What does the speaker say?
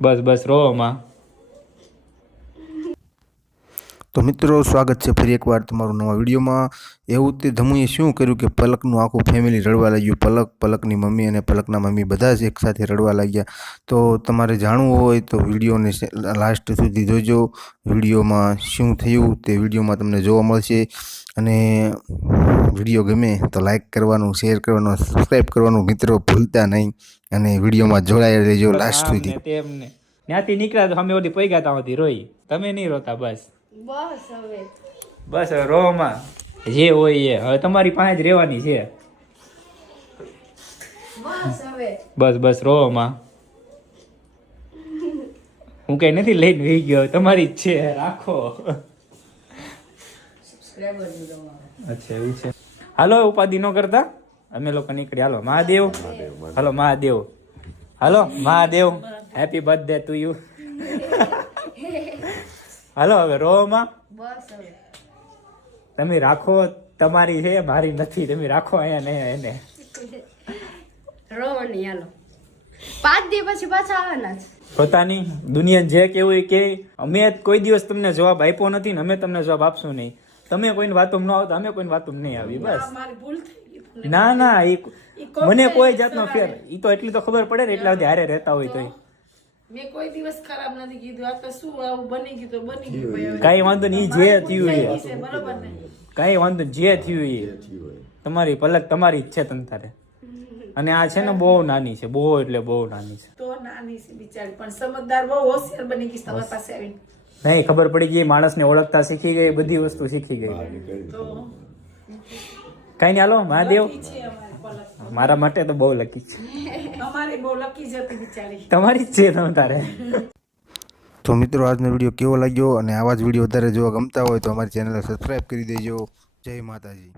બસ બસ row માં. તો મિત્રો સ્વાગત છે ફરી એકવાર તમારું નવા વિડીયોમાં. એવું તે ધમુએ શું કર્યું કે પલકનું આખું ફેમિલી રડવા લાગ્યું. પલકની મમ્મી અને પલકના મમ્મી બધા જ એકસાથે રડવા લાગ્યા. તો તમારે જાણવું હોય તો વિડીયોને લાસ્ટ સુધી જોજો. વિડીયોમાં શું થયું તે વિડીયોમાં તમને જોવા મળશે. અને વિડીયો ગમે તો લાઈક કરવાનું, શેર કરવાનું, સબસ્ક્રાઈબ કરવાનું મિત્રો ભૂલતા નહીં. અને વિડીયોમાં જોડાયા રહેજો લાસ્ટ સુધી. તેમને ત્યાંથી નીકળ્યા તો અમે ઓલી પૈગા ત્યાંથી રોઈ. તમે નહીં રોતા બસ બસ હવે રો માં જે હોય એ હવે તમારી પાસે જ રહેવાની છે. બસ બસ રો માં. હું કઈ નથી લઈને વહી ગયો, તમારી જ છે, રાખો. અચ્છા એવું છે. હાલો ઉપાધિ ન કરતા, અમે લોકો નીકળી. હાલો મહાદેવ, હાલો મહાદેવ, હાલો Mahadev, happy birthday to you. હાલો હવે રો માં. તમે રાખો, તમારી છે, મારી નથી. તમે રાખો અહીંયા ને એને રોવાની. હાલો 5 દિવસ પછી પાછા આવવાના છે. પોતાની દુનિયા જે કેવું એ કે. અમે કોઈ દિવસ તમને જવાબ આપ્યો નથી ને અમે તમને જવાબ આપશું નહીં. તમે કોઈની વાતોમાં ન આવતા, અમે કોઈની વાતોમાં નહીં આવી. બસ ના ના, મને કોઈ જાતનો ફેર, ઈ તો એટલી તો ખબર પડે ને એટલા સુધી હારે રહેતા હોય તો. મેં કોઈ દિવસ ખરાબ નથી કીધું. આ તો શું આવું બની ગયું તો બની ગયું. કઈ વાંધો નહીં, જે થયું એ બરોબર ને? કઈ વાંધો, જે થયું એ તમારી પલક તમારી જ છે તંતારે. અને આ છે ને બહુ નાની છે, બહુ એટલે બહુ નાની છે. તો નાની છે બિચારી, પણ સમજદાર બહુ હોશિયાર બની ગઈ તમારી પાસે આવીને. નહીં ખબર પડી ગઈ, માણસને ઓળખતા શીખી ગઈ, બધી વસ્તુ શીખી ગઈ. તો કઈ નહીં. હાલો મહાદેવ, છે અમારી પલક. મારા માટે તો બહુ લકી છે. અમારી બહુ લકી જ હતી બિચારી. તમારી જ છે તંતારે. તો મિત્રો આજનો વિડીયો કેવો લાગ્યો અને આવા જ વિડીયો વધારે જોવા ગમતા હોય તો અમારી ચેનલને સબસ્ક્રાઈબ કરી દેજો. જય માતાજી.